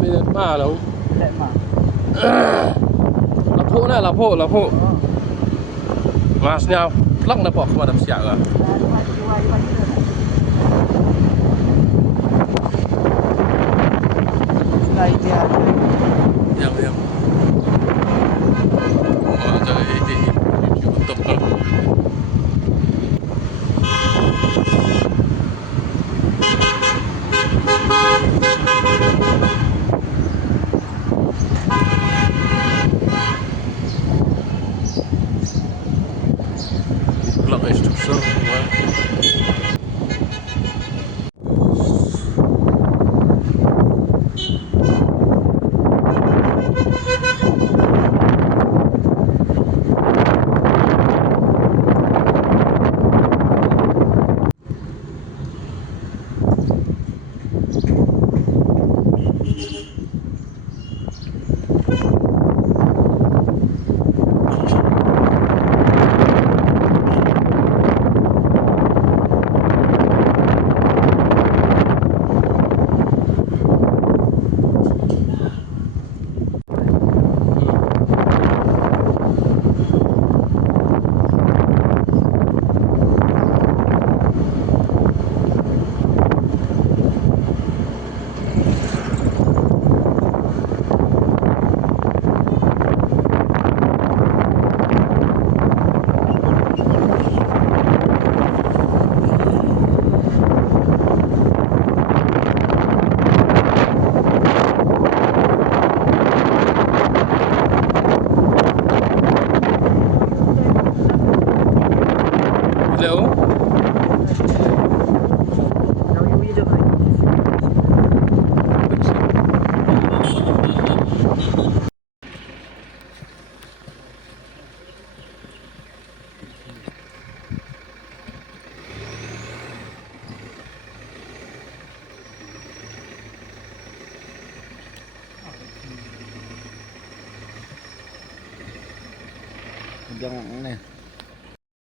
Mệt mà đâu. Lệ mà. Là phụ nè, là phụ. Mas nhau, lắc nó bỏ qua đập xạ rồi. Này thì Diam. Mà trời thì YouTube tập. Lang is het zo. Hello. Jangan